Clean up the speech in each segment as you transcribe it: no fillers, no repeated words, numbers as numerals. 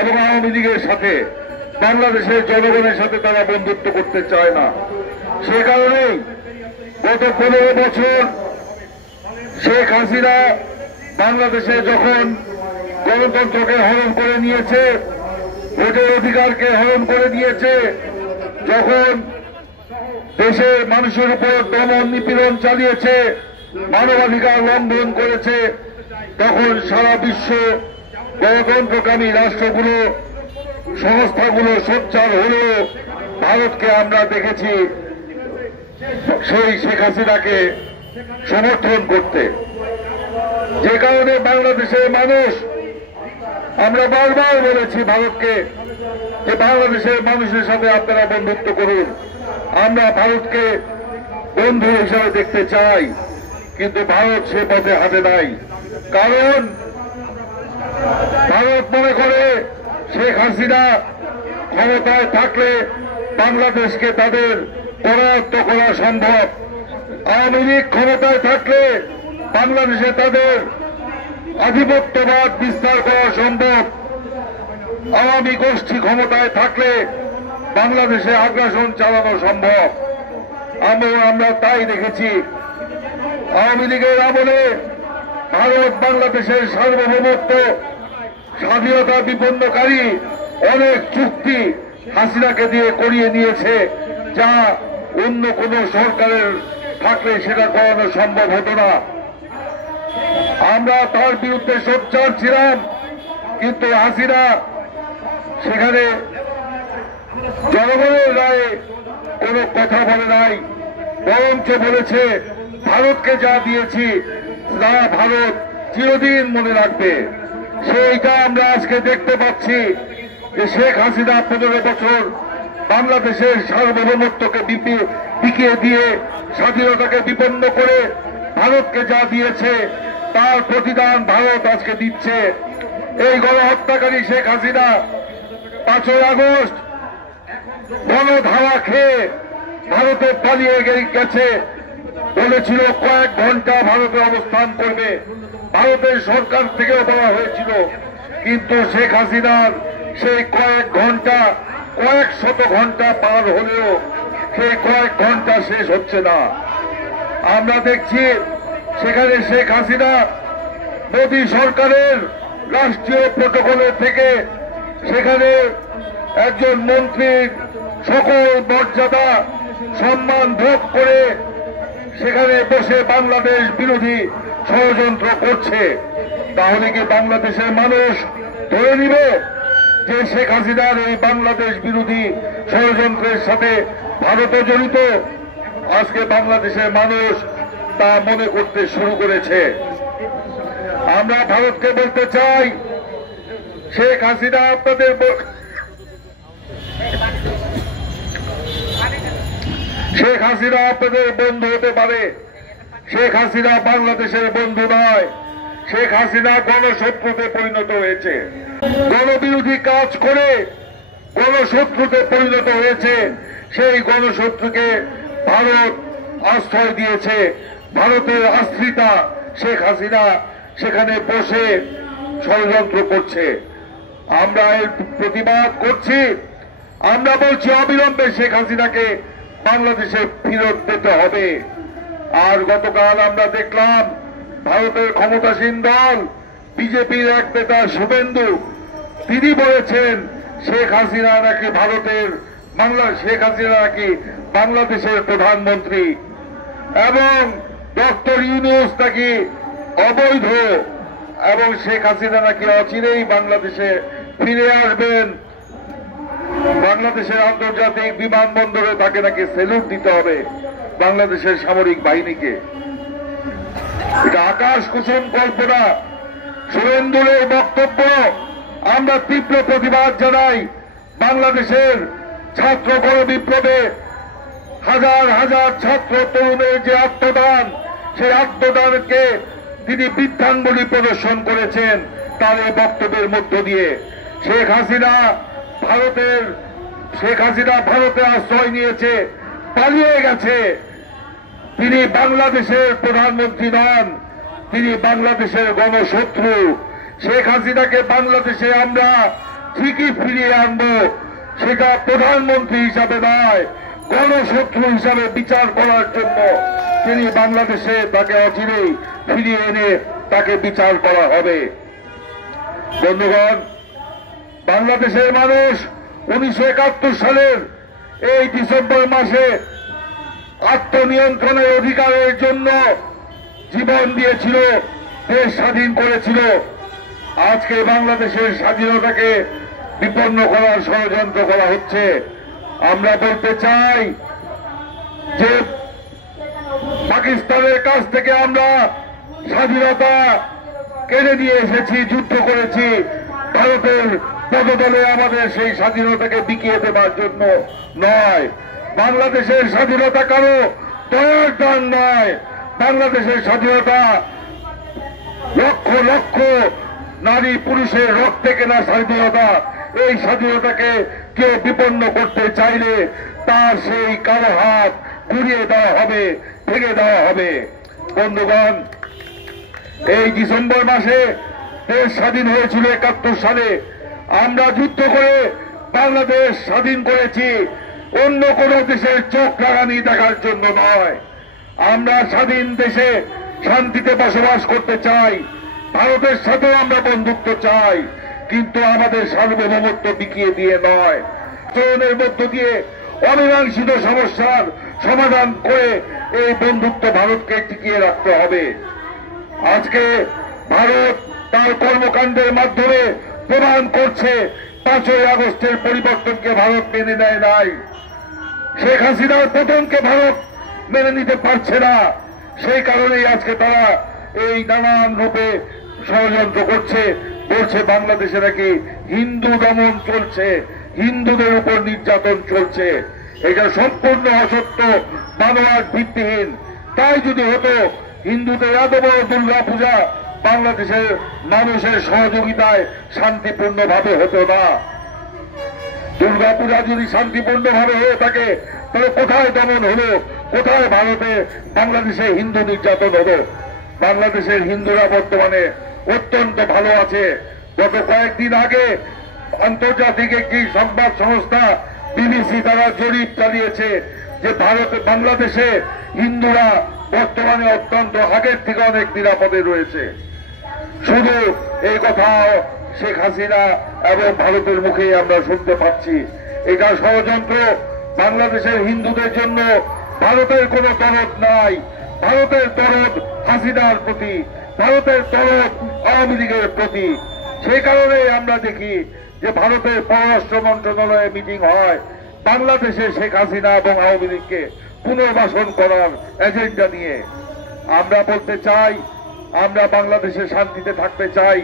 এবং আওয়ামী লীগের সাথে, বাংলাদেশের জনগণের সাথে তারা বন্ধুত্ব করতে চায় না। সে কারণেই গত 15 বছর শেখ হাসিনা বাংলাদেশে যখন গণতন্ত্রকে হরণ করে নিয়েছে, ভোটের অধিকারকে হরণ করে দিয়েছে, যখন দেশের মানুষের উপর দমন নিপীড়ন চালিয়েছে, মানবাধিকার লঙ্ঘন করেছে, তখন সারা বিশ্ব গণতন্ত্রকামী রাষ্ট্রগুলো, সংস্থাগুলো সোচ্চার হলেও ভারতকে আমরা দেখেছি সেই শেখ হাসিনাকে সমর্থন করতে। যে কারণে বাংলাদেশের মানুষ, আমরা বারবার বলেছি ভারতকে যে বাংলাদেশের মানুষের সাথে আপনারা বন্ধুত্ব করুন, আমরা ভারতকে বন্ধু হিসাবে দেখতে চাই, কিন্তু ভারত সে পথে হাঁটে নাই। কারণ ভারত মনে করে শেখ হাসিনা ক্ষমতায় থাকলে বাংলাদেশকে তাদের পরায়ত্ত করা সম্ভব, আওয়ামী লীগ ক্ষমতায় থাকলে বাংলাদেশে তাদের আধিপত্যবাদ বিস্তার করা সম্ভব, আওয়ামী গোষ্ঠী ক্ষমতায় থাকলে বাংলাদেশে আগ্রাসন চালানো সম্ভব। আমরা তাই দেখেছি আওয়ামী লীগের আমলে ভারত বাংলাদেশের সার্বভৌমত্ব, স্বাধীনতা বিপন্নকারী অনেক চুক্তি হাসিনাকে দিয়ে করিয়ে নিয়েছে, যা অন্য কোন সরকারের থাকলে সেটা করানো সম্ভব হতো না। আমরা তার বিরুদ্ধে সোচ্চার ছিলাম, কিন্তু হাসিনা সেখানে জনগণের রায়ে কোনো কথা বলে নাই, বরঞ্চ বলেছে ভারতকে যা দিয়েছি তা ভারত চিরদিন মনে রাখবে। সেইটা আমরা আজকে দেখতে পাচ্ছি যে শেখ হাসিনা 15 বছর বাংলাদেশের সার্বভৌমত্বকে বিকিয়ে দিয়ে, স্বাধীনতাকে বিপন্ন করে ভারতকে যা দিয়েছে তার প্রতিদান ভারত আজকে দিচ্ছে। এই গণহত্যাকারী শেখ হাসিনা 5 আগস্ট গণধারা খেয়ে ভারতে পালিয়ে গেছে, বলেছিল কয়েক ঘন্টা ভারতে অবস্থান করবে, ভারতের সরকার থেকেও বলা হয়েছিল, কিন্তু শেখ হাসিনার সেই কয়েক ঘন্টা, কয়েক শত ঘন্টা পার হলেও সেই কয়েক ঘন্টা শেষ হচ্ছে না। আমরা দেখছি সেখানে শেখ হাসিনা মোদী সরকারের রাষ্ট্রীয় প্রোটোকলের থেকে সেখানে একজন মন্ত্রীর সকল মর্যাদা সম্মান ভোগ করে সেখানে বসে বাংলাদেশ বিরোধী ষড়যন্ত্র করছে। তাহলে কি বাংলাদেশের মানুষ ধরে নিবে যে শেখ হাসিনার এই বাংলাদেশ বিরোধী ষড়যন্ত্রের সাথে ভারতও জড়িত? আজকে বাংলাদেশের মানুষ তা মনে করতে শুরু করেছে। আমরা ভারতকে বলতে চাই, শেখ হাসিনা আপনাদের বন্ধু হতে পারে, শেখ হাসিনা বাংলাদেশের বন্ধু নয়। শেখ হাসিনা গণশত্রুতে পরিণত হয়েছে, গণবিরোধী কাজ করে গণশত্রুতে পরিণত হয়েছে। সেই গণশত্রুকে ভারত আশ্রয় দিয়েছে, ভারতের আশ্রিতা শেখ হাসিনা সেখানে বসে ষড়যন্ত্র করছে। আমরা এর প্রতিবাদ করছি। আমরা বলছি অবিলম্বে শেখ হাসিনাকে বাংলাদেশে ফেরত পেতে হবে। আর গতকাল আমরা দেখলাম ভারতের ক্ষমতাসীন দল বিজেপির এক নেতা শুভেন্দু, তিনি বলেছেন শেখ হাসিনা নাকি শেখ হাসিনা নাকি বাংলাদেশের প্রধানমন্ত্রী, এবং ডক্টর ইউনূস নাকি অবৈধ, এবং শেখ হাসিনা নাকি অচিরেই বাংলাদেশে ফিরে আসবেন। বাংলাদেশের আন্তর্জাতিক বিমানবন্দরে তাকে নাকি সেলুট দিতে হবে বাংলাদেশের সামরিক বাহিনীকে। এটা আকাশ কুসুম কল্পনা। শুভেন্দুর বক্তব্য আমরা তীব্র প্রতিবাদ জানাই। বাংলাদেশের ছাত্র গণ বিপ্লবে হাজার হাজার ছাত্র তরুণের যে আত্মদান, সেই আত্মদানকে তিনি বৃদ্ধাঙ্গুলি প্রদর্শন করেছেন তার এই বক্তব্যের মধ্য দিয়ে। শেখ হাসিনা ভারতে আশ্রয় নিয়েছে, পালিয়ে গেছে। তিনি বাংলাদেশের প্রধানমন্ত্রী নন, তিনি বাংলাদেশের গণশত্রু। শেখ হাসিনাকে বাংলাদেশে আমরা ঠিকই ফিরিয়ে আনবো, সেটা প্রধানমন্ত্রী হিসাবে নয়, গণশত্রু হিসাবে বিচার করার জন্য তিনি বাংলাদেশে তাকে অচিরেই ফিরিয়ে এনে তাকে বিচার করা হবে। বন্ধুগণ, বাংলাদেশের মানুষ 1971 সালের এই ডিসেম্বর মাসে আত্মনিয়ন্ত্রণের অধিকারের জন্য জীবন দিয়েছিল, দেশ স্বাধীন করেছিল। আজকে বাংলাদেশের স্বাধীনতাকে বিপন্ন করার ষড়যন্ত্র করা হচ্ছে। আমরা বলতে চাই যে পাকিস্তানের কাছ থেকে আমরা স্বাধীনতা কেড়ে নিয়ে এসেছি, যুদ্ধ করেছি, ভারতের পদতলে আমাদের সেই স্বাধীনতাকে বিকিয়ে দেবার জন্য নয়। বাংলাদেশের স্বাধীনতা কারো দয়ার দান নয়। বাংলাদেশের স্বাধীনতা লক্ষ লক্ষ নারী পুরুষের রক্তে কেনা স্বাধীনতা। এই স্বাধীনতাকে কেউ বিপন্ন করতে চাইলে তার সেই কালো হাত ঘুরিয়ে দেওয়া হবে, ভেঙে দেওয়া হবে। বন্ধুগণ, এই ডিসেম্বর মাসে দেশ স্বাধীন হয়েছিল 71 সালে। আমরা যুদ্ধ করে বাংলাদেশ স্বাধীন করেছি, অন্য কোন দেশের চোখ রাঙানি দেখার জন্য নয়। আমরা স্বাধীন দেশে শান্তিতে বসবাস করতে চাই, ভারতের সাথেও আমরা বন্ধুত্ব চাই, কিন্তু আমাদের সার্বভৌমত্ব বিকিয়ে দিয়ে নয়। চরণের মধ্য দিয়ে অমীমাংসিত সমস্যার সমাধান করে এই বন্ধুত্ব ভারতকে টিকিয়ে রাখতে হবে। আজকে ভারত তার কর্মকাণ্ডের মাধ্যমে প্রমাণ করছে 5ই আগস্টের পরিবর্তনকে ভারত মেনে নেয় নাই। শেখ হাসিনার পতনকে ভারত মেনে নিতে পারছে না। সেই কারণেই আজকে তারা এই নানান রূপে ষড়যন্ত্র করছে, বলছে বাংলাদেশে নাকি হিন্দু দমন চলছে, হিন্দুদের উপর নির্যাতন চলছে। এটা সম্পূর্ণ অসত্য, বানোয়াট, ভিত্তিহীন। তাই যদি হতো, হিন্দুদের এত বড় দুর্গা পূজা বাংলাদেশের মানুষের সহযোগিতায় শান্তিপূর্ণভাবে হতো না। দুর্গা পূজা যদি শান্তিপূর্ণভাবে হয়ে থাকে, তাহলে কোথায় দমন হলো, কোথায় ভারতে বাংলাদেশে হিন্দু নির্যাতন হলো? বাংলাদেশের হিন্দুরা বর্তমানে অত্যন্ত ভালো আছে। গত কয়েকদিন আগে আন্তর্জাতিক একটি সংবাদ সংস্থা বিবিসি তারা জরিপ চালিয়েছে যে বাংলাদেশে হিন্দুরা বর্তমানে অত্যন্ত আগের থেকে অনেক নিরাপদে রয়েছে। শুধু এই কথা শেখ হাসিনা এবং ভারতের মুখেই আমরা শুনতে পাচ্ছি। এটা ষড়যন্ত্র। বাংলাদেশের হিন্দুদের জন্য ভারতের কোনো দরদ নাই। ভারতের দরদ হাসিনার প্রতি, ভারতের দরদ আওয়ামী লীগের প্রতি। সেই কারণে আমরা দেখি যে ভারতের পররাষ্ট্র মন্ত্রণালয়ে মিটিং হয় বাংলাদেশে শেখ হাসিনা এবং আওয়ামী লীগকে পুনর্বাসন করার এজেন্ডা নিয়ে। আমরা বলতে চাই, আমরা বাংলাদেশে শান্তিতে থাকতে চাই।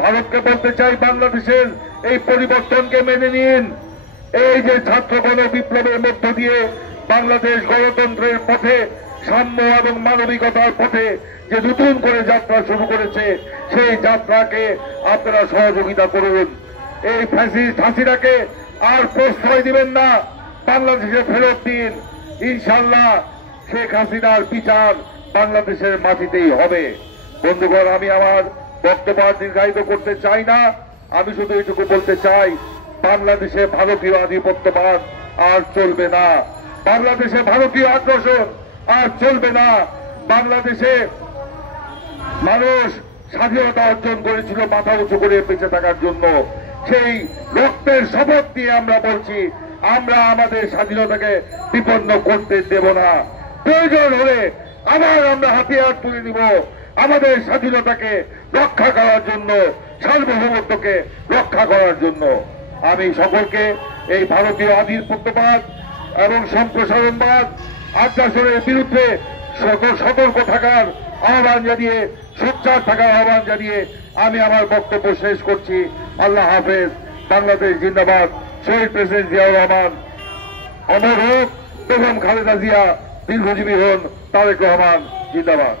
ভারতকে বলতে চাই, বাংলাদেশের এই পরিবর্তনকে মেনে নিন। এই যে ছাত্র গণ বিপ্লবের মধ্য দিয়ে বাংলাদেশ গণতন্ত্রের পথে, সাম্য এবং মানবিকতার পথে যে নতুন করে যাত্রা শুরু করেছে, সেই যাত্রাকে আপনারা সহযোগিতা করুন। এই ফ্যাসিস্ট হাসিনাকে আর প্রশ্রয় দিবেন না, বাংলাদেশে ফেরত দিন। ইনশাল্লাহ শেখ হাসিনার বিচার বাংলাদেশের মাটিতেই হবে। বন্ধুগণ, আমি আমার বক্তব্য দীর্ঘায়িত করতে চাই না। আমি শুধু এটুকু বলতে চাই, বাংলাদেশে ভারতীয় আধিপত্যবাদ আর চলবে না। বাংলাদেশে ভারতীয় আগ্রাসন আর চলবে না। বাংলাদেশে মানুষ স্বাধীনতা অর্জন করেছিল মাথা উঁচু করে বেঁচে থাকার জন্য। সেই রক্তের শপথ দিয়ে আমরা বলছি, আমরা আমাদের স্বাধীনতাকে বিপন্ন করতে দেব না। প্রয়োজন হলে আবার আমরা হাতিয়ার তুলে নিব আমাদের স্বাধীনতাকে রক্ষা করার জন্য, সার্বভৌমত্বকে রক্ষা করার জন্য। আমি সকলকে এই ভারতীয় আধিপত্যবাদ এবং সম্প্রসারণবাদ আগ্রাসনের বিরুদ্ধে সতর্ক থাকার আহ্বান জানিয়ে, সোচ্চার থাকার আহ্বান জানিয়ে আমি আমার বক্তব্য শেষ করছি। আল্লাহ হাফেজ। বাংলাদেশ জিন্দাবাদ। শহীদ প্রেসিডেন্ট জিয়াউর রহমান অমর হোক, বেগম খালেদা জিয়া দীর্ঘজীবী হন, তারেক রহমান জিন্দাবাদ।